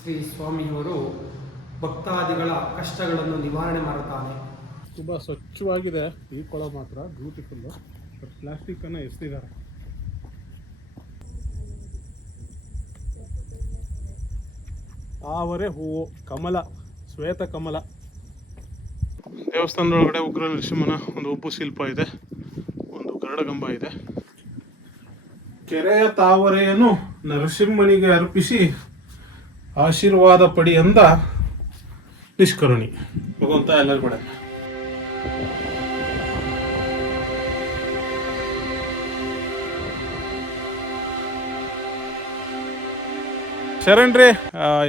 ಶ್ರೀ ಸ್ವಾಮಿಯವರು ಭಕ್ತಾದಿಗಳ ಕಷ್ಟಗಳನ್ನು ನಿವಾರಣೆ ಮಾಡುತ್ತಾನೆ. ತುಂಬ ಸ್ವಚ್ಛವಾಗಿದೆ. ಈ ಕೊಳ ಮಾತ್ರ ಬ್ಯೂಟಿಫುಲ್ಲು. ಬಟ್ ಪ್ಲಾಸ್ಟಿಕ್ಕನ್ನು ಎಸ್ತಿದ್ದಾರೆ. ತಾವರೆ ಹೂವು, ಕಮಲ, ಶ್ವೇತ ಕಮಲ. ದೇವಸ್ಥಾನದೊಳಗಡೆ ಉಗ್ರ ನರಸಿಂಹನ ಒಂದು ಉಪ್ಪು ಶಿಲ್ಪ ಇದೆ. ಒಂದು ಗರಡಗಂಬ ಇದೆ. ಕೆರೆಯ ತಾವರೆಯನ್ನು ನರಸಿಂಹನಿಗೆ ಅರ್ಪಿಸಿ ಆಶೀರ್ವಾದ ಪಡಿ ಅಂದ ನಿಷ್ಕರುಣಿ. ಭಗವಂತ ಎಲ್ಲರೂ ಕೂಡ. ಶರಣ್ರಿ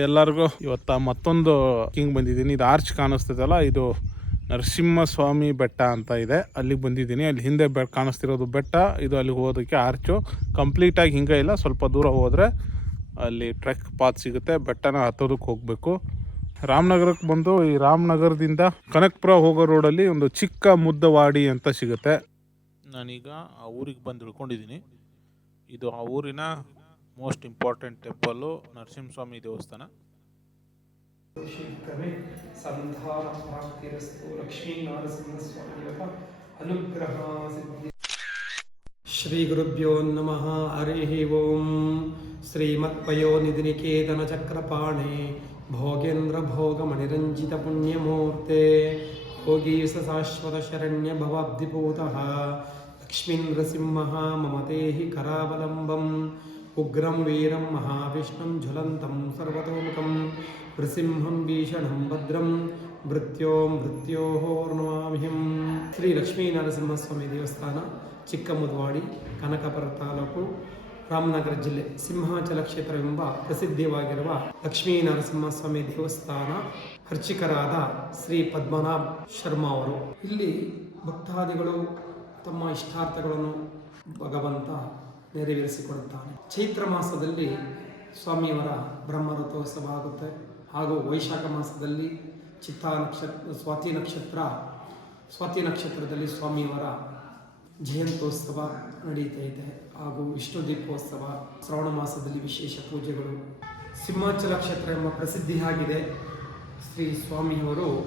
ಎಲ್ಲರಿಗೂ ಇವತ್ತ ಮತ್ತೊಂದು ಕಿಂಗ್ ಬಂದಿದ್ದೀನಿ. ಇದು ಆರ್ಚ್ ಕಾಣಿಸ್ತದಲ್ಲ, ಇದು ನರಸಿಂಹ ಸ್ವಾಮಿ ಬೆಟ್ಟ ಅಂತ ಇದೆ. ಅಲ್ಲಿಗೆ ಬಂದಿದ್ದೀನಿ. ಅಲ್ಲಿ ಹಿಂದೆ ಬೆ ಕಾಣಿಸ್ತಿರೋದು ಬೆಟ್ಟ. ಇದು ಅಲ್ಲಿಗೆ ಹೋದಕ್ಕೆ ಆರ್ಚು ಕಂಪ್ಲೀಟಾಗಿ ಹಿಂಗೆ ಇಲ್ಲ. ಸ್ವಲ್ಪ ದೂರ ಹೋದರೆ ಅಲ್ಲಿ ಟ್ರೆಕ್ ಪಾತ್ ಸಿಗುತ್ತೆ ಬೆಟ್ಟನ ಹತ್ತೋದಕ್ಕೆ ಹೋಗಬೇಕು. ರಾಮನಗರಕ್ಕೆ ಬಂದು ಈ ರಾಮನಗರದಿಂದ ಕನಕಪುರ ಹೋಗೋ ರೋಡಲ್ಲಿ ಒಂದು ಚಿಕ್ಕ ಮುದ್ದವಾಡಿ ಅಂತ ಸಿಗುತ್ತೆ. ನಾನೀಗ ಆ ಊರಿಗೆ ಬಂದು ಇಳ್ಕೊಂಡಿದ್ದೀನಿ ಇದು ಆ ಊರಿನ ಮೋಸ್ಟ್ ಇಂಪಾರ್ಟೆಂಟ್ ಟೆಂಪಲ್ಲು ನರಸಿಂಹಸ್ವಾಮಿ ದೇವಸ್ಥಾನ. ಸಂಧಾನ ಲಕ್ಷ್ಮೀ ಅನುಗ್ರಹ శ్రీగురుభ్యో నమ హరి ఓం శ్రీమత్పయోనిధినికేతనచక్రపాణే भोगेन्द्रभोगमनिरञ्जितपुण्यमूर्ते योगी स शाश्वतशरण्यभवाब्धिपूतः लक्ष्मीन्द्रसिंहः मम तेहि करावलम्बम् उग्रं वीरं महाविष्णुं ज्वलन्तं सर्वतोमुखं नृसिंहं भीषणं भद्रं मृत्यों मृत्योः श्रीलक्ष्मीनरसिंहस्वामी देवस्थान ಚಿಕ್ಕಮುದವಾಡಿ, ಕನಕಪುರ ತಾಲೂಕು, ರಾಮನಗರ ಜಿಲ್ಲೆ. ಸಿಂಹಾಚಲ ಕ್ಷೇತ್ರವೆಂಬ ಪ್ರಸಿದ್ಧವಾಗಿರುವ ನರಸಿಂಹಸ್ವಾಮಿ ದೇವಸ್ಥಾನ ಅರ್ಚಕರಾದ ಶ್ರೀ ಪದ್ಮನಾಭ್ ಶರ್ಮಾ ಅವರು. ಇಲ್ಲಿ ಭಕ್ತಾದಿಗಳು ತಮ್ಮ ಇಷ್ಟಾರ್ಥಗಳನ್ನು ಭಗವಂತ ನೆರವೇರಿಸಿಕೊಡುತ್ತಾನೆ. ಚೈತ್ರ ಮಾಸದಲ್ಲಿ ಸ್ವಾಮಿಯವರ ಬ್ರಹ್ಮರಥೋತ್ಸವ ಆಗುತ್ತೆ ಹಾಗೂ ವೈಶಾಖ ಮಾಸದಲ್ಲಿ ಚಿತ್ತಾ ನಕ್ಷತ್ರ, ಸ್ವಾತಿ ನಕ್ಷತ್ರ, ಸ್ವಾತಿ ನಕ್ಷತ್ರದಲ್ಲಿ ಸ್ವಾಮಿಯವರ ಜಯಂತ್ಯೋತ್ಸವ ನಡೀತಾ ಇದೆ ಹಾಗೂ ವಿಷ್ಣು ದೀಪೋತ್ಸವ, ಶ್ರಾವಣ ಮಾಸದಲ್ಲಿ ವಿಶೇಷ ಪೂಜೆಗಳು. ಸಿಂಹಾಚಲ ಕ್ಷೇತ್ರ ಎಂಬ ಪ್ರಸಿದ್ಧಿಯಾಗಿದೆ ಶ್ರೀ ಸ್ವಾಮಿಯವರು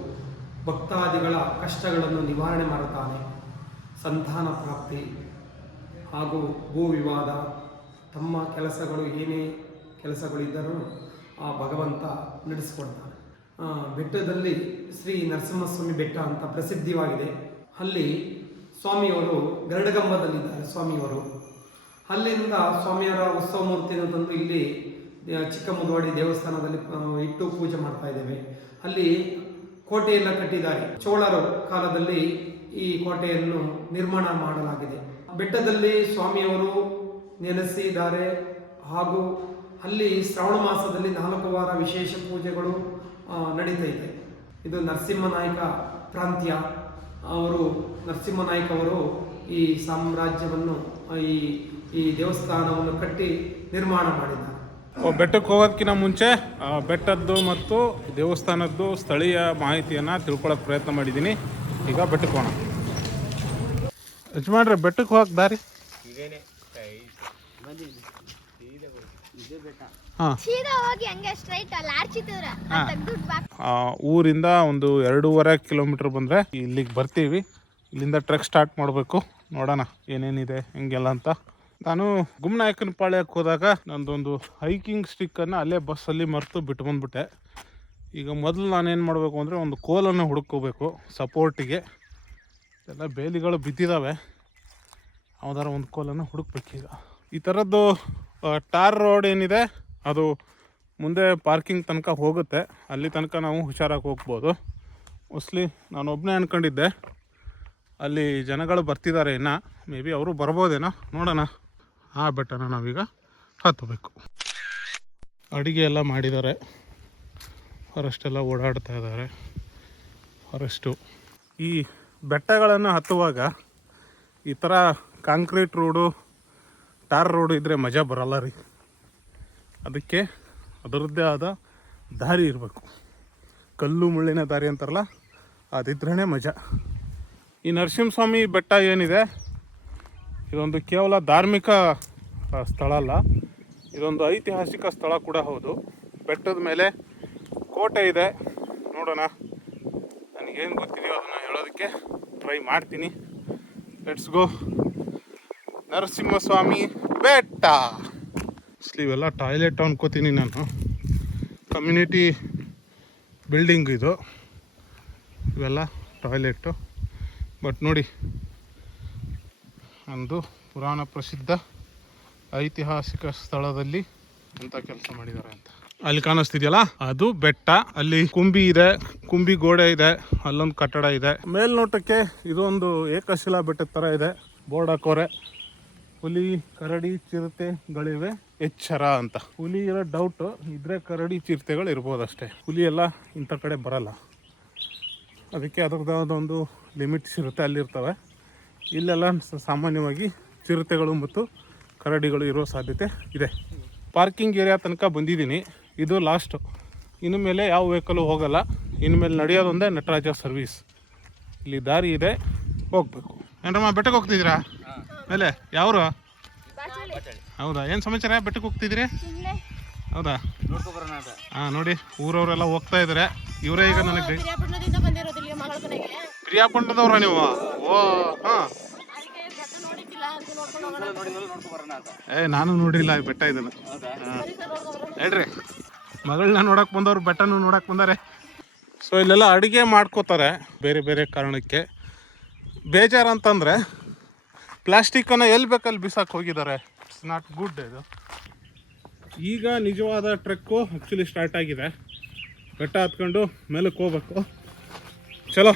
ಭಕ್ತಾದಿಗಳ ಕಷ್ಟಗಳನ್ನು ನಿವಾರಣೆ ಮಾಡುತ್ತಾನೆ. ಸಂತಾನ ಪ್ರಾಪ್ತಿ ಹಾಗೂ ಭೂ ವಿವಾದ, ತಮ್ಮ ಕೆಲಸಗಳು ಏನೇ ಕೆಲಸಗಳಿದ್ದರೂ ಆ ಭಗವಂತ ನಡೆಸಿಕೊಡ್ತಾನೆ. ಬೆಟ್ಟದಲ್ಲಿ ಶ್ರೀ ನರಸಿಂಹಸ್ವಾಮಿ ಬೆಟ್ಟ ಅಂತ ಪ್ರಸಿದ್ಧವಾಗಿದೆ. ಅಲ್ಲಿ ಸ್ವಾಮಿಯವರು, ಗರಡಗಂಬದಲ್ಲಿದ್ದಾರೆ ಸ್ವಾಮಿಯವರು. ಅಲ್ಲಿಂದ ಸ್ವಾಮಿಯವರ ಉತ್ಸವ ಮೂರ್ತಿಯನ್ನು ತಂದು ಇಲ್ಲಿ ಚಿಕ್ಕಮಗವಾಡಿ ದೇವಸ್ಥಾನದಲ್ಲಿ ಇಟ್ಟು ಪೂಜೆ ಮಾಡ್ತಾ ಇದ್ದೇವೆ. ಅಲ್ಲಿ ಕೋಟೆಯನ್ನು ಕಟ್ಟಿದ್ದಾರೆ. ಚೋಳರ ಕಾಲದಲ್ಲಿ ಈ ಕೋಟೆಯನ್ನು ನಿರ್ಮಾಣ ಮಾಡಲಾಗಿದೆ. ಬೆಟ್ಟದಲ್ಲಿ ಸ್ವಾಮಿಯವರು ನೆಲೆಸಿದ್ದಾರೆ. ಹಾಗೂ ಅಲ್ಲಿ ಶ್ರಾವಣ ಮಾಸದಲ್ಲಿ ನಾಲ್ಕು ವಾರ ವಿಶೇಷ ಪೂಜೆಗಳು ನಡೀತಾ ಇದೆ. ಇದು ನರಸಿಂಹನಾಯಕ ಪ್ರಾಂತ್ಯ. ಅವರು ನರಸಿಂಹನಾಯಕ ಅವರು ಈ ಸಾಮ್ರಾಜ್ಯವನ್ನು ಈ ಈ ದೇವಸ್ಥಾನವನ್ನು ಕಟ್ಟಿ ನಿರ್ಮಾಣ ಮಾಡಿದ್ದಾರೆ. ಬೆಟ್ಟಕ್ಕೆ ಹೋಗೋದಕ್ಕಿಂತ ಮುಂಚೆ ಆ, ಬೆಟ್ಟದ್ದು ಮತ್ತು ದೇವಸ್ಥಾನದ್ದು ಸ್ಥಳೀಯ ಮಾಹಿತಿಯನ್ನು ತಿಳ್ಕೊಳ್ಳೋಕೆ ಪ್ರಯತ್ನ ಮಾಡಿದ್ದೀನಿ. ಈಗ ಬೆಟ್ಟಕ್ಕೆ ಹೋಗೋಣ. ಯಜಮಾನ್ರೆ ಬೆಟ್ಟಕ್ಕೆ ಹೋಗಕ್ಕೆ ದಾರಿ? ಊರಿಂದ ಒಂದು ಎರಡೂವರೆ ಕಿಲೋಮೀಟರ್ ಬಂದರೆ ಇಲ್ಲಿಗೆ ಬರ್ತೀವಿ. ಇಲ್ಲಿಂದ ಟ್ರಕ್ ಸ್ಟಾರ್ಟ್ ಮಾಡಬೇಕು. ನೋಡೋಣ ಏನೇನಿದೆ ಹೆಂಗೆಲ್ಲ ಅಂತ. ನಾನು ಗುಮ್ನಾಯಕನ ಪಾಳ್ಯಕ್ಕೆ ಹೋದಾಗ ನಂದೊಂದು ಹೈಕಿಂಗ್ ಸ್ಟಿಕ್ಕನ್ನು ಅಲ್ಲೇ ಬಸ್ಸಲ್ಲಿ ಮರೆತು ಬಿಟ್ಟು ಬಂದ್ಬಿಟ್ಟೆ. ಈಗ ಮೊದಲು ನಾನೇನು ಮಾಡಬೇಕು ಅಂದರೆ ಒಂದು ಕೋಲನ್ನು ಹುಡುಕೋಬೇಕು ಸಪೋರ್ಟಿಗೆ. ಎಲ್ಲ ಬೇಲಿಗಳು ಬಿದ್ದಿದ್ದಾವೆ ಯಾವ್ದಾರ ಒಂದು ಕೋಲನ್ನು ಹುಡುಕ್ಬೇಕೀಗ. ಈ ಥರದ್ದು ಟಾರ್ ರೋಡ್ ಏನಿದೆ, ಅದು ಮುಂದೆ ಪಾರ್ಕಿಂಗ್ ತನಕ ಹೋಗುತ್ತೆ. ಅಲ್ಲಿ ತನಕ ನಾವು ಹುಷಾರಾಗಿ ಹೋಗ್ಬೋದು. ಮೋಸ್ಟ್ಲಿ ನಾನು ಒಬ್ಬನೇ ಅಂದ್ಕೊಂಡಿದ್ದೆ ಅಲ್ಲಿ ಜನಗಳು ಬರ್ತಿದ್ದಾರೆ ಇನ್ನು. ಮೇ ಬಿ ಅವರು ಬರ್ಬೋದೇನೋ, ನೋಡೋಣ. ಆ ಬೆಟ್ಟನ ನಾವೀಗ ಹತ್ತಬೇಕು. ಅಡುಗೆ ಎಲ್ಲ ಮಾಡಿದ್ದಾರೆ. ಫಾರೆಸ್ಟ್ ಎಲ್ಲ ಓಡಾಡ್ತಾ ಇದ್ದಾರೆ. ಫಾರೆಸ್ಟು ಈ ಬೆಟ್ಟಗಳನ್ನು ಹತ್ತುವಾಗ ಈ ಥರ ಕಾಂಕ್ರೀಟ್ ರೋಡು ಟಾರ್ ರೋಡ್ ಇದ್ದರೆ ಮಜಾ ಬರಲ್ಲ ರೀ. ಅದಕ್ಕೆ ಅದರದ್ದೇ ಆದ ದಾರಿ ಇರಬೇಕು. ಕಲ್ಲು ಮುಳ್ಳಿನ ದಾರಿ ಅಂತಾರಲ್ಲ ಅದಿದ್ರೇ ಮಜಾ. ಈ ನರಸಿಂಹಸ್ವಾಮಿ ಬೆಟ್ಟ ಏನಿದೆ, ಇದೊಂದು ಕೇವಲ ಧಾರ್ಮಿಕ ಸ್ಥಳ ಅಲ್ಲ, ಇದೊಂದು ಐತಿಹಾಸಿಕ ಸ್ಥಳ ಕೂಡ ಹೌದು. ಬೆಟ್ಟದ ಮೇಲೆ ಕೋಟೆ ಇದೆ. ನೋಡೋಣ, ನನಗೇನು ಗೊತ್ತಿದೆಯೋ ಅದನ್ನು ಹೇಳೋದಕ್ಕೆ ಟ್ರೈ ಮಾಡ್ತೀನಿ. ಲೆಟ್ಸ್ ಗೋ ನರಸಿಂಹಸ್ವಾಮಿ ಬೆಟ್ಟ. ಇವೆಲ್ಲ ಟಾಯ್ಲೆಟ್ ಅನ್ಕೋತೀನಿ ನಾನು. ಕಮ್ಯುನಿಟಿ ಬಿಲ್ಡಿಂಗ್ ಇದು. ಇವೆಲ್ಲ ಟಾಯ್ಲೆಟು ಬಟ್ ನೋಡಿ ಒಂದು ಪುರಾಣ ಪ್ರಸಿದ್ಧ ಐತಿಹಾಸಿಕ ಸ್ಥಳದಲ್ಲಿ ಅಂತ ಕೆಲಸ ಮಾಡಿದ್ದಾರೆ ಅಂತ. ಅಲ್ಲಿ ಕಾಣಿಸ್ತಿದೆಯಲ್ಲ? ಅದು ಬೆಟ್ಟ. ಅಲ್ಲಿ ಕುಂಬಿ ಇದೆ, ಕುಂಬಿ ಗೋಡೆ ಇದೆ, ಅಲ್ಲೊಂದು ಕಟ್ಟಡ ಇದೆ. ಮೇಲ್ನೋಟಕ್ಕೆ ಇದೊಂದು ಏಕಶಿಲಾ ಬೆಟ್ಟದ ಥರ ಇದೆ, ಬೋರ್ಡ್ ಹಾಕೋರೆ. ಹುಲಿ ಕರಡಿ ಚಿರತೆಗಳಿವೆ ಎಚ್ಚರ ಅಂತ. ಹುಲಿ ಇರೋ ಡೌಟ್ ಇದ್ರೆ ಕರಡಿ ಚಿರತೆಗಳು ಇರ್ಬೋದಷ್ಟೇ. ಹುಲಿ ಎಲ್ಲ ಇಂಥ ಕಡೆ ಬರಲ್ಲ. ಅದಕ್ಕೆ ಅದರದ್ದಾದೊಂದು ಲಿಮಿಟ್ಸ್ ಇರುತ್ತೆ ಅಲ್ಲಿರ್ತವೆ. ಇಲ್ಲೆಲ್ಲ ಸಾಮಾನ್ಯವಾಗಿ ಚಿರತೆಗಳು ಮತ್ತು ಕರಡಿಗಳು ಇರೋ ಸಾಧ್ಯತೆ ಇದೆ. ಪಾರ್ಕಿಂಗ್ ಏರಿಯಾ ತನಕ ಬಂದಿದ್ದೀನಿ. ಇದು ಲಾಸ್ಟು ಇನ್ನು ಮೇಲೆ ಯಾವ ವೆಹಿಕಲು ಹೋಗಲ್ಲ. ಇನ್ನು ಮೇಲೆ ನಡೆಯೋದೊಂದೇ ನಟರಾಜ ಸರ್ವಿಸ್ ಇಲ್ಲಿ ದಾರಿ ಇದೆ. ಹೋಗಬೇಕು. ಏನ್ರಮ್ಮ ಬೆಟ್ಟಕ್ಕೆ ಹೋಗ್ತಿದ್ದೀರಾ? ಮೇಲೆ ಯಾವ್ರು? ಹೌದಾ? ಏನು ಸಮಾಚಾರ? ಬೆಟ್ಟಕ್ಕೆ ಹೋಗ್ತಿದ್ರಿ? ಹೌದಾ? ಹಾಂ ನೋಡಿ ಊರವರೆಲ್ಲ ಹೋಗ್ತಾ ಇದ್ದಾರೆ ಇವರೇ ಈಗ ನನಗೆ ಕ್ರಿಯಾಪಂಡದವ್ರ ಪ್ರಿಯಾಪಂಡದವ್ರ ನೀವು? ಓ ಹಾಂ. ಅದಕ್ಕೆ ಬೆಟ್ಟ ನೋಡಿದ್ದಿಲ್ಲ ಅಂತ ನೋಡ್ಕೊಂಡು ಹೋಗೋಣ ಏ ನಾನು ನೋಡಿಲ್ಲ ಈ ಬೆಟ್ಟ ಇದನ್ನು. ಹೇಳ್ರಿ. ಮಗಳನ್ನ ನೋಡಕ್ ಬಂದವ್ರು ಬೆಟ್ಟನು ನೋಡಕ್ ಬಂದಾರೆ. ಸೊ ಇಲ್ಲೆಲ್ಲ ಅಡುಗೆ ಮಾಡ್ಕೋತಾರೆ ಬೇರೆ ಬೇರೆ ಕಾರಣಕ್ಕೆ. ಬೇಜಾರು ಅಂತಂದರೆ ಪ್ಲಾಸ್ಟಿಕ್ಕನ್ನು ಎಲ್ಲಿ ಬೇಕಲ್ಲಿ ಬಿಸಾಕ್ ಹೋಗಿದ್ದಾರೆ? ಇಟ್ಸ್ ನಾಟ್ ಗುಡ್ ಇದು. ಈಗ ನಿಜವಾದ ಟ್ರೆಕ್ಕು ಆ್ಯಕ್ಚುಲಿ ಸ್ಟಾರ್ಟ್ ಆಗಿದೆ. ಬೆಟ್ಟ ಹತ್ಕೊಂಡು ಮೇಲಕ್ಕೆ ಹೋಗ್ಬೇಕು. ಚಲೋ.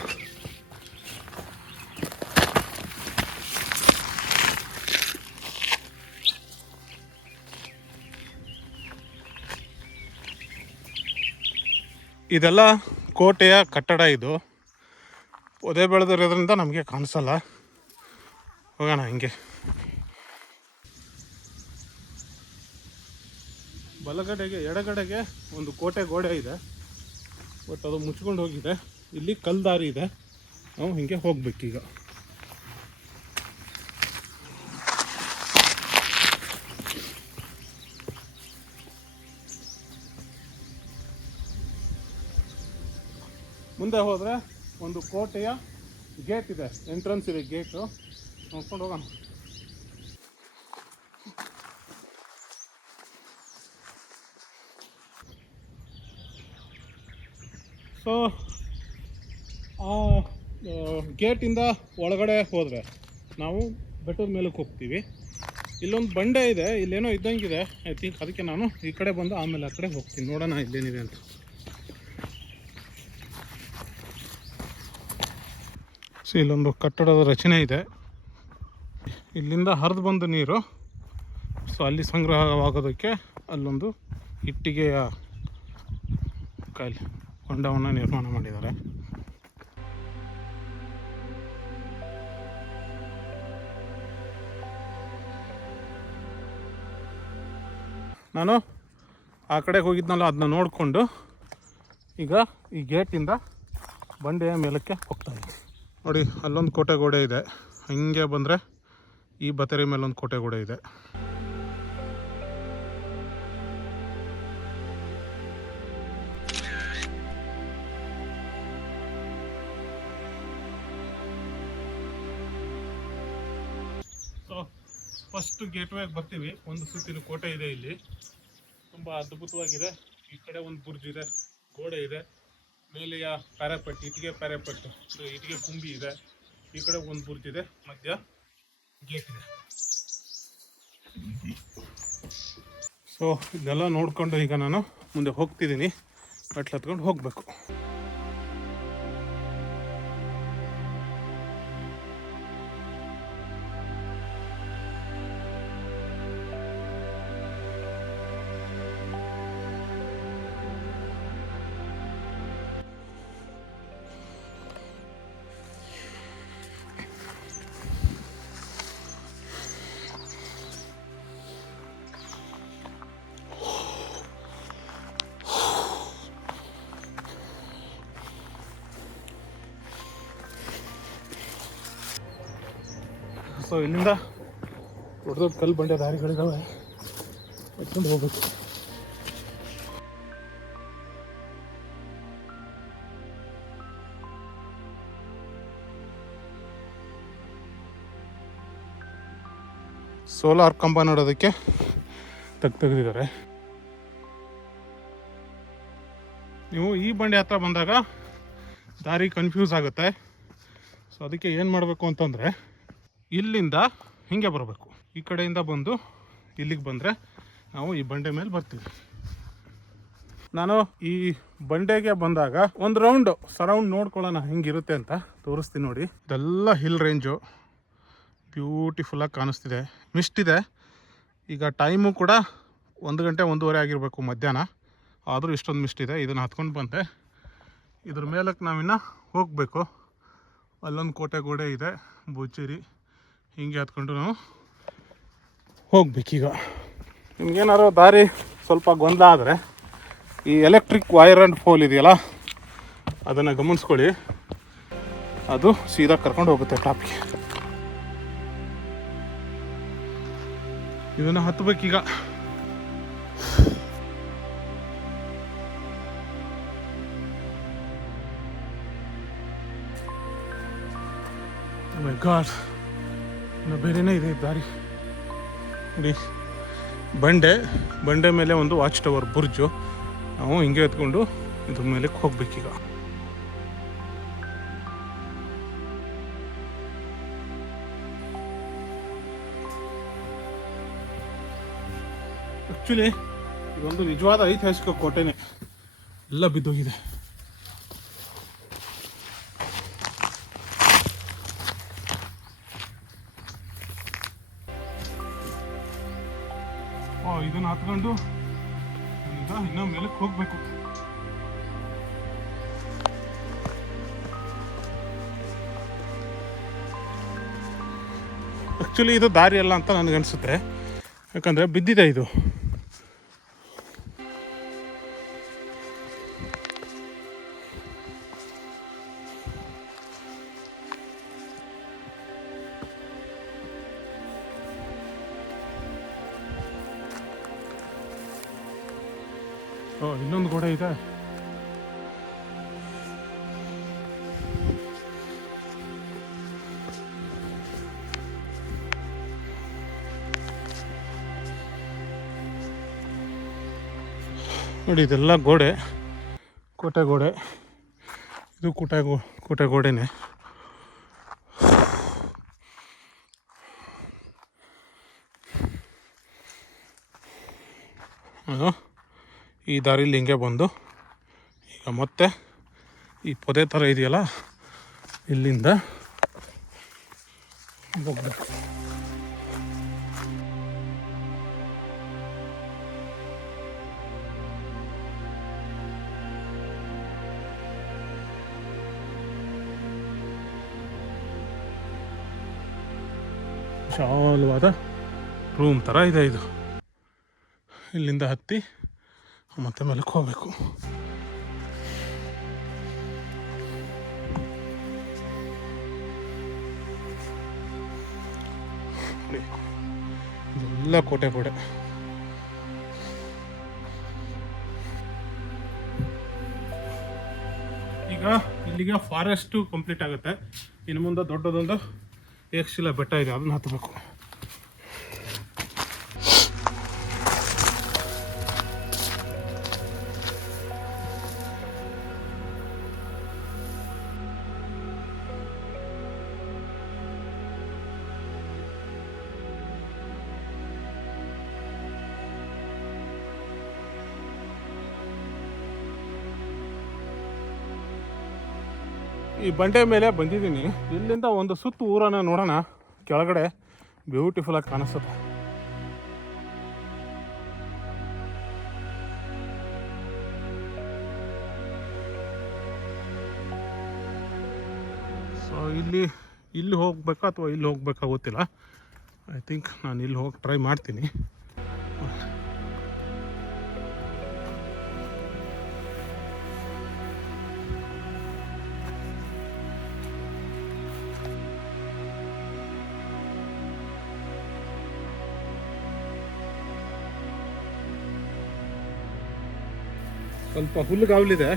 ಇದೆಲ್ಲ ಕೋಟೆಯ ಕಟ್ಟಡ ಇದು. ಒದೆ ಬೆಳೆದಿರೋದ್ರಿಂದ ನಮಗೆ ಕಾಣಿಸಲ್ಲ. ಹೋಗೋಣ ಹಿಂಗೆ. ಬಲಗಡೆಗೆ, ಎಡಗಡೆಗೆ ಒಂದು ಕೋಟೆ ಗೋಡೆ ಇದೆ. ಬಟ್ ಅದು ಮುಚ್ಕೊಂಡು ಹೋಗಿದೆ. ಇಲ್ಲಿ ಕಲ್ದಾರಿ ಇದೆ. ನಾವು ಹಿಂಗೆ ಹೋಗ್ಬೇಕೀಗ. ಮುಂದೆ ಹೋದರೆ ಒಂದು ಕೋಟೆಯ ಗೇಟ್ ಇದೆ. ಎಂಟ್ರೆನ್ಸ್ ಇದೆ ಗೇಟು ನೋಡ್ಕೊಂಡು ಹೋಗೋಣ. ಸೊ ಆ ಗೇಟಿಂದ ಒಳಗಡೆ ಹೋದರೆ ನಾವು ಬೆಟ್ಟದ ಮೇಲಕ್ಕೆ ಹೋಗ್ತೀವಿ. ಇಲ್ಲೊಂದು ಬಂಡೆ ಇದೆ, ಇಲ್ಲೇನೋ ಇದ್ದಂಗಿದೆ. ಐ ಥಿಂಕ್ ಅದಕ್ಕೆ ನಾನು ಈ ಕಡೆ ಬಂದು ಆಮೇಲೆ ಆ ಕಡೆ ಹೋಗ್ತೀನಿ. ನೋಡೋಣ ಇಲ್ಲೇನಿದೆ ಅಂತ. ಸೊ ಇಲ್ಲೊಂದು ಕಟ್ಟಡದ ರಚನೆ ಇದೆ. ಇಲ್ಲಿಂದ ಹರಿದು ಬಂದ ನೀರು. ಸೊ ಅಲ್ಲಿ ಸಂಗ್ರಹವಾಗೋದಕ್ಕೆ ಅಲ್ಲೊಂದು ಇಟ್ಟಿಗೆಯ ಕಾಯಿಲೆ ಹೊಂಡವನ್ನು ನಿರ್ಮಾಣ ಮಾಡಿದ್ದಾರೆ. ನಾನು ಆ ಕಡೆಗೆ ಹೋಗಿದ್ನಲ್ಲ ಅದನ್ನ ನೋಡಿಕೊಂಡು ಈಗ ಈ ಗೇಟಿಂದ ಬಂಡೆಯ ಮೇಲಕ್ಕೆ ಹೋಗ್ತಾ ಇದ್ದೀನಿ. ನೋಡಿ, ಅಲ್ಲೊಂದು ಕೋಟೆ ಗೋಡೆ ಇದೆ. ಹಂಗೆ ಬಂದರೆ ಈ ಬತರೇ ಮೇಲೆ ಒಂದು ಕೋಟೆ ಕೂಡ ಇದೆ. ಫಸ್ಟ್ ಗೇಟ್ವೇಗೆ ಬರ್ತೀವಿ. ಒಂದು ಸುತ್ತಿನ ಕೋಟೆ ಇದೆ ಇಲ್ಲಿ. ತುಂಬ ಅದ್ಭುತವಾಗಿದೆ. ಈ ಕಡೆ ಒಂದು ಬುರ್ಜ್ ಇದೆ, ಗೋಡೆ ಇದೆ. ಮೇಲೆಯ ಪ್ಯಾರಾಪೆಟ್ ಇಟ್ಟಿಗೆ ಪ್ಯಾರಾಪೆಟ್ ಇಟ್ಟಿಗೆ ಕುಂಬಿ ಇದೆ. ಈ ಕಡೆ ಒಂದು ಬುರ್ಜ್ ಇದೆ, ಮಧ್ಯ. ಸೊ ಇದೆಲ್ಲ ನೋಡ್ಕೊಂಡು ಈಗ ನಾನು ಮುಂದೆ ಹೋಗ್ತಿದ್ದೀನಿ. ಮೆಟ್ಲು ಹತ್ಕೊಂಡು ಹೋಗಬೇಕು. ಸೊ ಇಲ್ಲಿಂದ ದೊಡ್ಡ ದೊಡ್ಡ ಕಲ್ಲು ಬಂಡೆ ದಾರಿಗಳಿದ್ದಾವೆ ಎತ್ಕೊಂಡು ಹೋಗ್ಬೇಕು. ಸೋಲಾರ್ ಕಂಬ ನೋಡೋದಕ್ಕೆ ತೆಗ್ ತೆಗೆದಿದ್ದಾರೆ. ನೀವು ಈ ಬಂಡೆ ಹತ್ರ ಬಂದಾಗ ದಾರಿ ಕನ್ಫ್ಯೂಸ್ ಆಗುತ್ತೆ. ಸೊ ಅದಕ್ಕೆ ಏನು ಮಾಡಬೇಕು ಅಂತಂದರೆ ಇಲ್ಲಿಂದ ಹಿಂಗೆ ಬರಬೇಕು. ಈ ಕಡೆಯಿಂದ ಬಂದು ಇಲ್ಲಿಗೆ ಬಂದರೆ ನಾವು ಈ ಬಂಡೆ ಮೇಲೆ ಬರ್ತೀವಿ. ನಾನು ಈ ಬಂಡೆಗೆ ಬಂದಾಗ ಒಂದು ರೌಂಡು ಸರೌಂಡ್ ನೋಡ್ಕೊಳ್ಳೋಣ ಹೆಂಗಿರುತ್ತೆ ಅಂತ ತೋರಿಸ್ತೀನಿ ನೋಡಿ. ಇದೆಲ್ಲ ಹಿಲ್ ರೇಂಜು ಬ್ಯೂಟಿಫುಲ್ಲಾಗಿ ಕಾಣಿಸ್ತಿದೆ. ಮಿಸ್ಟ್ ಇದೆ. ಈಗ ಟೈಮು ಕೂಡ ಒಂದು ಗಂಟೆ ಒಂದೂವರೆ ಆಗಿರಬೇಕು ಮಧ್ಯಾಹ್ನ. ಆದರೂ ಇಷ್ಟೊಂದು ಮಿಸ್ಟ್ ಇದೆ. ಇದನ್ನು ಹತ್ಕೊಂಡು ಬಂದೆ. ಇದ್ರ ಮೇಲಕ್ಕೆ ನಾವಿನ್ನು ಹೋಗಬೇಕು. ಅಲ್ಲೊಂದು ಕೋಟೆ ಗೋಡೆ ಇದೆ ಬುಚ್ಚೇರಿ ಹಿಂಗೆ ಹತ್ಕೊಂಡು ನಾವು. ಹೋಗ್ಬೇಕೀಗ. ನಿಮ್ಗೇನಾದ್ರು ದಾರಿ ಸ್ವಲ್ಪ ಗೊಂದಲ ಆದರೆ ಈ ಎಲೆಕ್ಟ್ರಿಕ್ ವೈರ್ ಆ್ಯಂಡ್ ಫೋಲ್ ಇದೆಯಲ್ಲ ಅದನ್ನು ಗಮನಿಸ್ಕೊಳ್ಳಿ. ಅದು ಸೀದಾ ಕರ್ಕೊಂಡು ಹೋಗುತ್ತೆ ಟಾಪಿಗೆ ಇದನ್ನು ಹತ್ತಬೇಕೀಗ ಗಾಡ್ ಇನ್ನು ಬೇರೆನೇ ಇದೆ ದಾರಿ. ನೋಡಿ, ಬಂಡೆ ಬಂಡೆ ಮೇಲೆ ಒಂದು ವಾಚ್ ಟವರ್ ಬುರ್ಜು. ನಾವು ಹಿಂಗೆ ಎತ್ಕೊಂಡು ಇದ್ರ ಮೇಲೆ ಹೋಗ್ಬೇಕೀಗ. ಆ್ಯಕ್ಚುಲಿ ಇದೊಂದು ನಿಜವಾದ ಐತಿಹಾಸಿಕ ಕೋಟೆನೇ. ಎಲ್ಲ ಬಿದ್ದೋಗಿದೆ. ಇದನ್ನ ಹತ್ಕೊಂಡು ಈಗ ಇನ್ನೂ ಮೇಲಕ್ಕೆ ಹೋಗ್ಬೇಕು. ಆ್ಯಕ್ಚುಲಿ ಇದು ದಾರಿ ಅಲ್ಲ ಅಂತ ನನಗನ್ಸುತ್ತೆ. ಯಾಕಂದರೆ ಬಿದ್ದಿದೆ ಇದು. ನೋಡಿ, ಇದೆಲ್ಲ ಗೋಡೆ. ಕೋಟೆ ಗೋಡೆ. ಇದು ಕೋಟೆ ಗೋ, ಕೋಟೆ ಗೋಡೆನೇ. ಈ ದಾರಿಲಿ ಹಿಂಗೆ ಬಂದು, ಈಗ ಮತ್ತೆ ಈ ಪೊದೆ ಥರ ಇದೆಯಲ್ಲ, ಇಲ್ಲಿಂದ ಹೋಗ್ಬೇಕು. ವಿಶಾಲವಾದ ರೂಮ್ ಥರ ಇದೆ ಇದು. ಇಲ್ಲಿಂದ ಹತ್ತಿ ಮತ್ತೆ ಮೇಲಕ್ಕೆ ಹೋಗಬೇಕು. ಎಲ್ಲ ಕೋಟೆ ಕೋಟೆ ಈಗ ಇಲ್ಲಿಗೆ ಫಾರೆಸ್ಟು ಕಂಪ್ಲೀಟ್ ಆಗುತ್ತೆ. ಇನ್ನು ಮುಂದೆ ದೊಡ್ಡದೊಂದು ಏಕಶಿಲ ಬೆಟ್ಟ ಇದೆ ಅದನ್ನ ಹತ್ತಬೇಕು ಈ ಬಂಡೆ ಮೇಲೆ ಬಂದಿದ್ದೀನಿ. ಇಲ್ಲಿಂದ ಒಂದು ಸುತ್ತು ಊರನ್ನು ನೋಡೋಣ. ಕೆಳಗಡೆ ಬ್ಯೂಟಿಫುಲ್ ಆಗಿ ಕಾಣಿಸುತ್ತೆ. ಸೊ ಇಲ್ಲಿ ಇಲ್ಲಿ ಹೋಗ್ಬೇಕಾ ಅಥವಾ ಇಲ್ಲಿ ಹೋಗ್ಬೇಕಾ ಗೊತ್ತಿಲ್ಲ. ಐ ಥಿಂಕ್ ನಾನು ಇಲ್ಲಿ ಹೋಗಿ ಟ್ರೈ ಮಾಡ್ತೀನಿ. ಸ್ವಲ್ಪ ಹುಲ್ಲುಗಾವಲಿದೆ.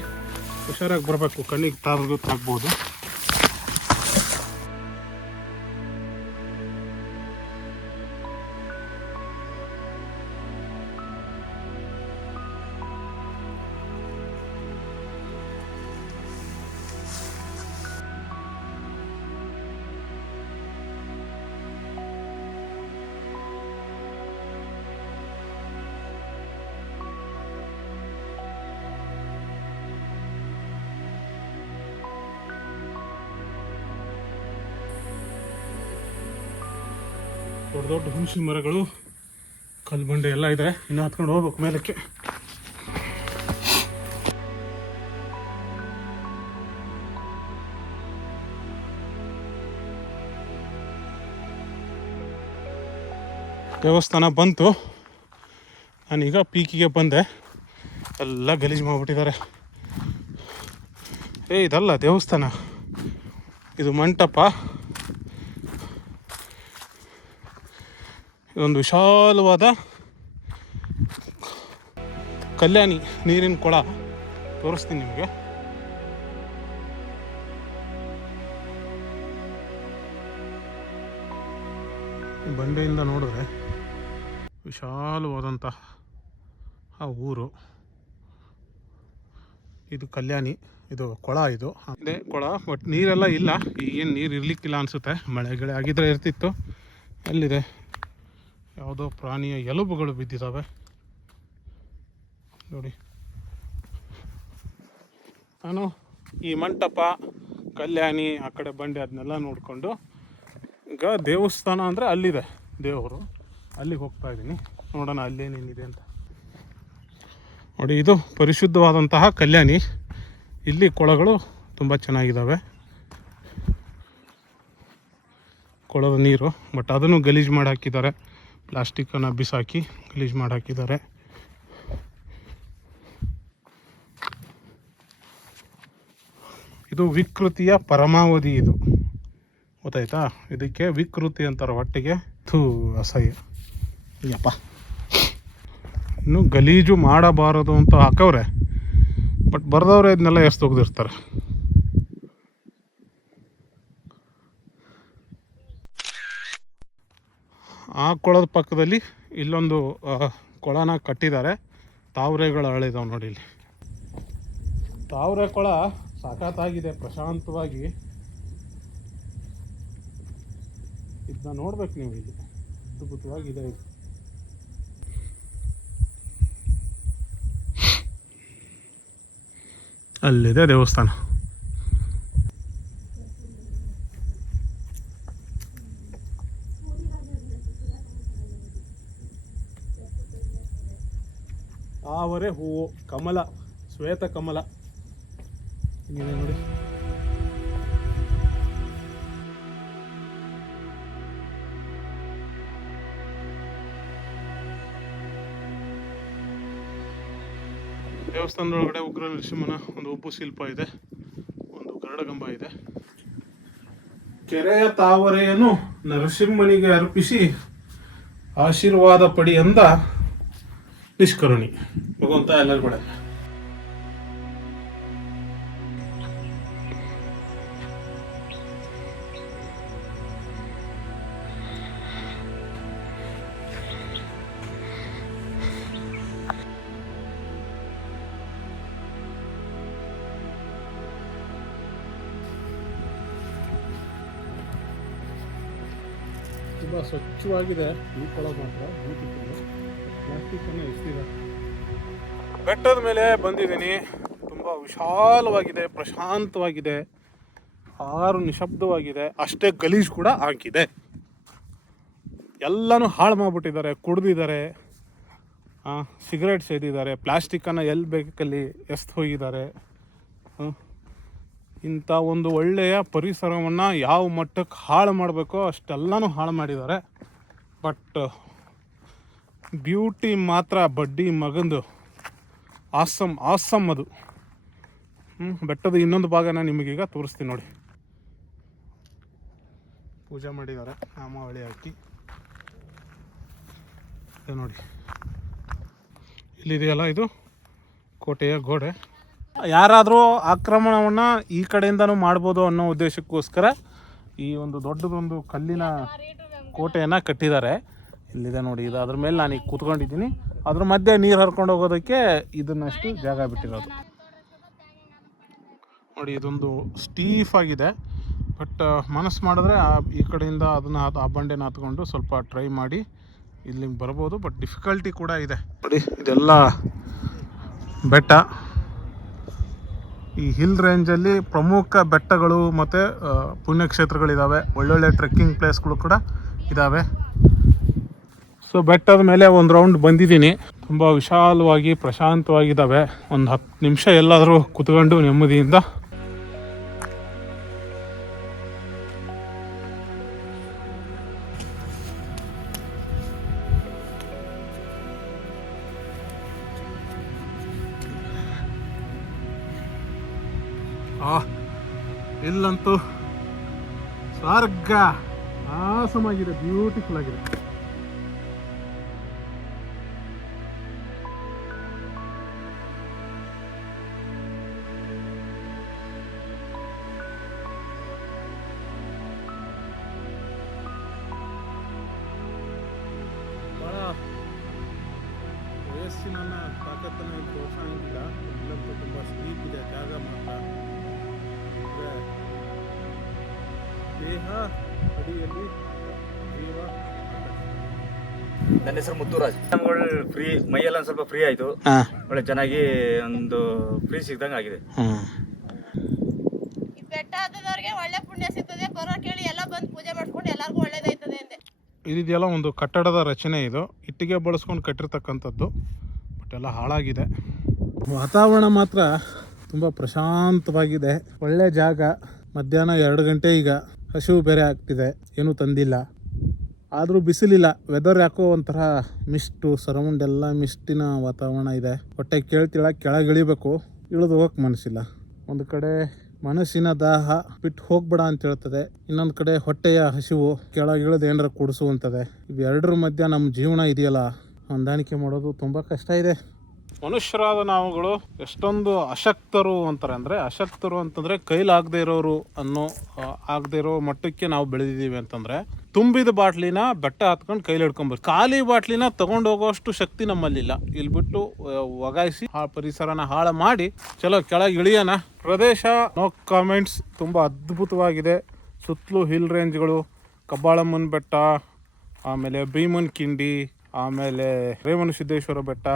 ಹುಷಾರಾಗಿ ಬರಬೇಕು. ಕಣ್ಣಿಗೆ ತಾರದು ತಾಗ್ಬೋದು. ದೊಡ್ಡ ದೊಡ್ಡ ಹುಣಸಿ ಮರಗಳು ಕಲ್ಲು ಬಂಡೆ ಎಲ್ಲ ಇದೆ. ಇನ್ನು ಹತ್ಕೊಂಡು ಹೋಗ್ಬೇಕು ಮೇಲಕ್ಕೆ. ದೇವಸ್ಥಾನ ಬಂತು. ನಾನೀಗ ಪೀಕಿಗೆ ಬಂದೆ. ಎಲ್ಲ ಗಲೀಜು ಮಾಡಿಬಿಟ್ಟಿದ್ದಾರೆ. ಏ, ಇದಲ್ಲ ದೇವಸ್ಥಾನ. ಇದು ಮಂಟಪ. ಇದೊಂದು ವಿಶಾಲವಾದ ಕಲ್ಯಾಣಿ ನೀರಿನ ಕೊಳ ತೋರಿಸ್ತೀನಿ ನಿಮಗೆ. ಬಂಡೆಯಿಂದ ನೋಡಿದ್ರೆ ವಿಶಾಲವಾದಂತಹ ಆ ಊರು. ಇದು ಕಲ್ಯಾಣಿ, ಇದು ಕೊಳ ಇದು. ಇದೆ ಕೊಳ, ಬಟ್ ನೀರೆಲ್ಲ ಇಲ್ಲ. ಏನು ನೀರು ಇರ್ಲಿಕ್ಕಿಲ್ಲ ಅನಿಸುತ್ತೆ. ಮಳೆ ಗಿಳೆ ಆಗಿದ್ರೆ ಇರ್ತಿತ್ತು. ಎಲ್ಲಿದೆ ಯಾವುದೋ ಪ್ರಾಣಿಯ ಎಲುಬುಗಳು ಬಿದ್ದಿದ್ದಾವೆ ನೋಡಿ. ನಾನು ಈ ಮಂಟಪ, ಕಲ್ಯಾಣಿ ಆ ಕಡೆ ಬಂಡೆ ಅದನ್ನೆಲ್ಲ ನೋಡಿಕೊಂಡು. ಈಗ ದೇವಸ್ಥಾನ ಅಂದರೆ ಅಲ್ಲಿದೆ ದೇವರು. ಅಲ್ಲಿಗೆ ಹೋಗ್ತಾ ಇದ್ದೀನಿ. ನೋಡೋಣ ಅಲ್ಲೇನೇನಿದೆ ಅಂತ. ನೋಡಿ, ಇದು ಪರಿಶುದ್ಧವಾದಂತಹ ಕಲ್ಯಾಣಿ. ಇಲ್ಲಿ ಕೊಳಗಳು ತುಂಬ ಚೆನ್ನಾಗಿದ್ದಾವೆ ಕೊಳದ ನೀರು, ಬಟ್ ಅದನ್ನು ಗಲೀಜು ಮಾಡಿ ಹಾಕಿದ್ದಾರೆ. ಪ್ಲಾಸ್ಟಿಕ್ಕನ್ನು ಬಿಸಾಕಿ ಗಲೀಜು ಮಾಡಿ ಹಾಕಿದ್ದಾರೆ. ಇದು ವಿಕೃತಿಯ ಪರಮಾವಧಿ ಇದು. ಗೊತ್ತಾಯ್ತಾ? ಇದಕ್ಕೆ ವಿಕೃತಿ ಅಂತಾರೆ ಹೊಟ್ಟೆಗೆ. ಥೂ, ಅಸಹ್ಯ. ಯಪ್ಪ. ಇನ್ನು ಗಲೀಜು ಮಾಡಬಾರದು ಅಂತ ಹಾಕವ್ರೆ. ಬಟ್ ಬರೆದವ್ರೆ ಇದನ್ನೆಲ್ಲ ಎಷ್ಟು ತೆಗ್ದಿರ್ತಾರೆ ಆ ಕೊಳದ ಪಕ್ಕದಲ್ಲಿ ಇಲ್ಲೊಂದು ಕೊಳನ ಕಟ್ಟಿದ್ದಾರೆ. ತಾವರೆಗಳು ಅಳಿದಾವೆ ನೋಡಿ ಇಲ್ಲಿ. ತಾವರೆ ಕೊಳ ಸಾಕಾತಾಗಿದೆ ಪ್ರಶಾಂತವಾಗಿ. ಇದನ್ನ ನೋಡ್ಬೇಕು ನೀವು ಇಲ್ಲಿ. ಅದ್ಭುತವಾಗಿದೆ ಇದು. ಅಲ್ಲಿದೆ ದೇವಸ್ಥಾನ. ತಾವರೆ ಹೂವು, ಕಮಲ, ಶ್ವೇತ ಕಮಲ. ಹಿಂಗಿದೆ ನೋಡಿ. ದೇವಸ್ಥಾನದೊಳಗಡೆ ಉಗ್ರ ನರಸಿಂಹನ ಒಂದು ಉಪ್ಪು ಶಿಲ್ಪ ಇದೆ. ಒಂದು ಗರಡಗಂಬ ಇದೆ. ಕೆರೆಯ ತಾವರೆಯನ್ನು ನರಸಿಂಹನಿಗೆ ಅರ್ಪಿಸಿ ಆಶೀರ್ವಾದ ಪಡಿ ಅಂದ ನಿಷ್ಕರುಣಿ. ಭಗವಂತ ಎಲ್ಲರೂ ಕೂಡ. ತುಂಬ ಸ್ವಚ್ಛವಾಗಿದೆ. ಕೊಳ ಮಾತ್ರ. ಪ್ಲಾಸ್ಟಿಕ್ಕನ್ನು ಎಷ್ಟಿದೆ? ಬೆಟ್ಟದ ಮೇಲೆ ಬಂದಿದ್ದೀನಿ. ತುಂಬ ವಿಶಾಲವಾಗಿದೆ, ಪ್ರಶಾಂತವಾಗಿದೆ ಆರು ನಿಶಬ್ದವಾಗಿದೆ. ಅಷ್ಟೇ ಗಲೀಜು ಕೂಡ ಹಾಕಿದೆ. ಎಲ್ಲನೂ ಹಾಳು ಮಾಡಿಬಿಟ್ಟಿದ್ದಾರೆ, ಕುಡ್ದಿದ್ದಾರೆ. ಸಿಗರೇಟ್ ಸೇದಿದ್ದಾರೆ. ಪ್ಲಾಸ್ಟಿಕ್ಕನ್ನು ಎಲ್ಲಿ ಬೇಕಲ್ಲಿ ಎಸ್ದು ಹೋಗಿದ್ದಾರೆ. ಇಂಥ ಒಂದು ಒಳ್ಳೆಯ ಪರಿಸರವನ್ನು ಯಾವ ಮಟ್ಟಕ್ಕೆ ಹಾಳು ಮಾಡಬೇಕೋ ಅಷ್ಟೆಲ್ಲನೂ ಹಾಳು ಮಾಡಿದ್ದಾರೆ. ಬಟ್, ಬ್ಯೂಟಿ ಮಾತ್ರ ಬಡ್ಡಿ ಮಗಂದು ಆಸಮ್ ಆಸಮ್ ಅದು. ಬೆಟ್ಟದ ಇನ್ನೊಂದು ಭಾಗನ ನಿಮಗೀಗ ತೋರಿಸ್ತೀನಿ ನೋಡಿ. ಪೂಜೆ ಮಾಡಿದ್ದಾರೆ ನಾಮಾವಳಿ ಹಾಕಿ ಇದು ನೋಡಿ. ಇಲ್ಲಿದೆಯಲ್ಲ ಇದು? ಕೋಟೆಯ ಗೋಡೆ. ಯಾರಾದರೂ ಆಕ್ರಮಣವನ್ನು ಈ ಕಡೆಯಿಂದನೂ ಮಾಡ್ಬೋದು ಅನ್ನೋ ಉದ್ದೇಶಕ್ಕೋಸ್ಕರ ಈ ಒಂದು ದೊಡ್ಡದೊಂದು ಕಲ್ಲಿನ ಕೋಟೆಯನ್ನು ಕಟ್ಟಿದ್ದಾರೆ. ಇಲ್ಲಿದೆ ನೋಡಿ, ಇದು ಅದ್ರ ಮೇಲೆ ನಾನು ಈಗ ಕೂತ್ಕೊಂಡಿದ್ದೀನಿ. ಅದ್ರ ಮಧ್ಯೆ ನೀರು ಹರ್ಕೊಂಡು ಹೋಗೋದಕ್ಕೆ ಇದನ್ನಷ್ಟು ಜಾಗ ಬಿಟ್ಟಿರೋದು. ನೋಡಿ, ಇದೊಂದು ಸ್ಟೀಫ್ ಆಗಿದೆ. ಬಟ್ ಮನಸ್ಸು ಮಾಡಿದ್ರೆ ಈ ಕಡೆಯಿಂದ ಅದನ್ನ ಆ ಬಂಡೆನ ಹತ್ಕೊಂಡು ಸ್ವಲ್ಪ ಟ್ರೈ ಮಾಡಿ ಇಲ್ಲಿ ಬರ್ಬೋದು. ಬಟ್ ಡಿಫಿಕಲ್ಟಿ ಕೂಡ ಇದೆ. ನೋಡಿ, ಇದೆಲ್ಲ ಬೆಟ್ಟ. ಈ ಹಿಲ್ ರೇಂಜಲ್ಲಿ ಪ್ರಮುಖ ಬೆಟ್ಟಗಳು ಮತ್ತು ಪುಣ್ಯಕ್ಷೇತ್ರಗಳಿದ್ದಾವೆ ಒಳ್ಳೊಳ್ಳೆ ಟ್ರೆಕ್ಕಿಂಗ್ ಪ್ಲೇಸ್ಗಳು ಕೂಡ ಇದ್ದಾವೆ ಸೊ ಬೆಟ್ಟದ ಮೇಲೆ ಒಂದು ರೌಂಡ್ ಬಂದಿದ್ದೀನಿ ತುಂಬ ವಿಶಾಲವಾಗಿ ಪ್ರಶಾಂತವಾಗಿದ್ದಾವೆ ಒಂದು ಹತ್ತು ನಿಮಿಷ ಎಲ್ಲಾದರೂ ಕುತ್ಕೊಂಡು ನೆಮ್ಮದಿಯಿಂದ. ಆ, ಇಲ್ಲಂತೂ ಸ್ವರ್ಗ. ಆಸಮಾಗಿದೆ ಬ್ಯೂಟಿಫುಲ್ ಆಗಿದೆ. ವಯಸ್ಸಿನ ತಾಕತ್ತನ್ನು ತೋರಿಸಂಗಿಲ್ಲ ಇಲ್ಲಂತೂ ತುಂಬ ಸ್ಲೀಪ್ ಇದೆ ಜಾಗ ಮಾತ್ರ. ಅಂದರೆ ದೇಹ ಅಡಿಯಲ್ಲಿ ಜೀವ ನನ್ನ ಹೆಸರು ಮುತ್ತುರಾಜ್. ನಮ್ಗಳು ಫ್ರೀ ಮೈಯೆಲ್ಲ ಎಲ್ಲ ಸ್ವಲ್ಪ ಫ್ರೀ ಆಯ್ತು. ಒಳ್ಳೆ ಚೆನ್ನಾಗಿ ಒಂದು ಫ್ರೀ ಸಿಗ್ದಂಗೆ ಆಗಿದೆ. ಬೆಟ್ಟ ಹತ್ತದವ್ರಿಗೆ ಒಳ್ಳೆ ಪುಣ್ಯ ಸಿಗ್ತದೆ. ಬರೋ ಕೇಳಿ ಎಲ್ಲ ಬಂದು ಪೂಜೆ ಮಾಡ್ಕೊಂಡು ಎಲ್ಲರಿಗೂ ಒಳ್ಳೇದಾಯ್ತದೆ ಅಂದೆ ಇದಿದೆಯಲ್ಲ ಒಂದು ಕಟ್ಟಡದ ರಚನೆ ಇದು. ಇಟ್ಟಿಗೆ ಬಳಸ್ಕೊಂಡು ಕಟ್ಟಿರ್ತಕ್ಕಂಥದ್ದು. ಬಟ್ ಎಲ್ಲ ಹಾಳಾಗಿದೆ. ವಾತಾವರಣ ಮಾತ್ರ ತುಂಬ ಪ್ರಶಾಂತವಾಗಿದೆ. ಒಳ್ಳೆ ಜಾಗ. ಮಧ್ಯಾಹ್ನ ಎರಡು ಗಂಟೆ ಈಗ ಹಸಿವು ಬೇರೆ ಆಗ್ತಿದೆ. ಏನೂ ತಂದಿಲ್ಲ. ಆದರೂ ಬಿಸಿಲಿಲ್ಲ. ವೆದರ್ ಯಾಕೋ ಒಂಥರ ಮಿಸ್ಟು ಸರೌಂಡ್ ಎಲ್ಲ ಮಿಸ್ಟಿನ ವಾತಾವರಣ ಇದೆ. ಹೊಟ್ಟೆ ಕೇಳ್ತಿಳ ಕೆಳಗೆ ಇಳಿಬೇಕು ಇಳಿದು ಹೋಗಕ್ಕೆ ಮನಸ್ಸಿಲ್ಲ. ಒಂದು ಕಡೆ ಮನಸ್ಸಿನ ದಾಹ ಬಿಟ್ಟು ಹೋಗ್ಬೇಡ ಅಂತ ಹೇಳ್ತದೆ. ಇನ್ನೊಂದು ಕಡೆ ಹೊಟ್ಟೆಯ ಹಸಿವು ಕೆಳಗೆ ಇಳಿದು ಏನಾರ ಕುಡಿಸುವಂತದೆ. ಇವೆರಡರ ಮಧ್ಯ ನಮ್ಮ ಜೀವನ ಇದೆಯಲ್ಲ? ಹೊಂದಾಣಿಕೆ ಮಾಡೋದು ತುಂಬ ಕಷ್ಟ ಇದೆ. ಮನುಷ್ಯರಾದ ನಾವುಗಳು ಎಷ್ಟೊಂದು ಅಶಕ್ತರು ಅಂತಾರೆ ಅಂದರೆ, ಅಶಕ್ತರು ಅಂತಂದರೆ ಕೈಲಾಗದೇ ಇರೋರು ಅನ್ನೋ ಆಗದೆ ಇರೋ ಮಟ್ಟಕ್ಕೆ ನಾವು ಬೆಳೆದಿದ್ದೀವಿ ಅಂತಂದರೆ, ತುಂಬಿದ ಬಾಟ್ಲಿನ ಬೆಟ್ಟ ಹತ್ಕೊಂಡು ಕೈಲಿ ಹಿಡ್ಕೊಂಬರ್ತೀವಿ. ಖಾಲಿ ಬಾಟ್ಲಿನ ತಗೊಂಡು ಹೋಗೋಷ್ಟು ಶಕ್ತಿ ನಮ್ಮಲ್ಲಿಲ್ಲ. ಇಲ್ಲಿ ಬಿಟ್ಟು ಒಗಾಯಿಸಿ ಆ ಪರಿಸರನ ಹಾಳು ಮಾಡಿ, ಚಲೋ ಕೆಳಗೆ ಇಳಿಯೋಣ. ಪ್ರದೇಶ ನೋ ಕಾಮೆಂಟ್ಸ್ ತುಂಬ ಅದ್ಭುತವಾಗಿದೆ. ಸುತ್ತಲೂ ಹಿಲ್ ರೇಂಜ್ಗಳು ಕಬ್ಬಾಳಮ್ಮನ ಬೆಟ್ಟ, ಆಮೇಲೆ ಭೀಮನ್ ಕಿಂಡಿ ಆಮೇಲೆ ರೇವಣಸಿದ್ದೇಶ್ವರ ಬೆಟ್ಟ,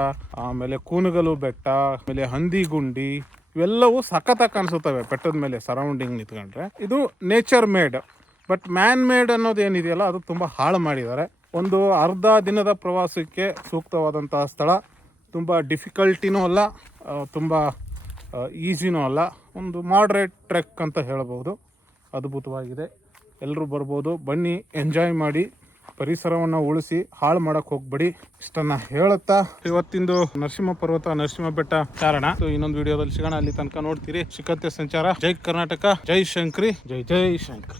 ಆಮೇಲೆ ಕೂನಗಲು ಬೆಟ್ಟ, ಆಮೇಲೆ ಹಂದಿಗುಂಡಿ ಇವೆಲ್ಲವೂ ಸಖತ್ತಾಗಿ ಕಾಣಿಸುತ್ತವೆ ಬೆಟ್ಟದ ಮೇಲೆ ಸರೌಂಡಿಂಗ್ ನಿಂತ್ಕೊಂಡ್ರೆ. ಇದು nature made but man made ಅನ್ನೋದು ಏನಿದೆಯಲ್ಲ, ಅದು ತುಂಬ ಹಾಳು ಮಾಡಿದ್ದಾರೆ. ಒಂದು ಅರ್ಧ ದಿನದ ಪ್ರವಾಸಕ್ಕೆ ಸೂಕ್ತವಾದಂತಹ ಸ್ಥಳ, ತುಂಬ ಡಿಫಿಕಲ್ಟಿನೂ ಅಲ್ಲ ತುಂಬ ಈಸಿನೂ ಅಲ್ಲ. ಒಂದು ಮಾಡ್ರೇಟ್ ಟ್ರೆಕ್ ಅಂತ ಹೇಳ್ಬೋದು. ಅದ್ಭುತವಾಗಿದೆ. ಎಲ್ಲರೂ ಬರ್ಬೋದು, ಬನ್ನಿ ಎಂಜಾಯ್ ಮಾಡಿ. ಪರಿಸರವನ್ನು ಉಳಿಸಿ ಹಾಳು ಮಾಡಕ್ ಹೋಗ್ಬೇಡಿ ಇಷ್ಟನ್ನ ಹೇಳುತ್ತಾ? ಇವತ್ತಿಂದು ನರಸಿಂಹ ಪರ್ವತ, ನರಸಿಂಹ ಬೆಟ್ಟ ಚಾರಣ. ಇನ್ನೊಂದು ವಿಡಿಯೋದಲ್ಲಿ ಸಿಗೋಣ. ಅಲ್ಲಿ ತನಕ ನೋಡ್ತೀರಿ. ಸಿಕ್ಕತ್ತೆ ಸಂಚಾರ. ಜೈ ಕರ್ನಾಟಕ, ಜೈ ಶಂಕ್ರಿ, ಜೈ ಜೈ ಶಂಕರ್.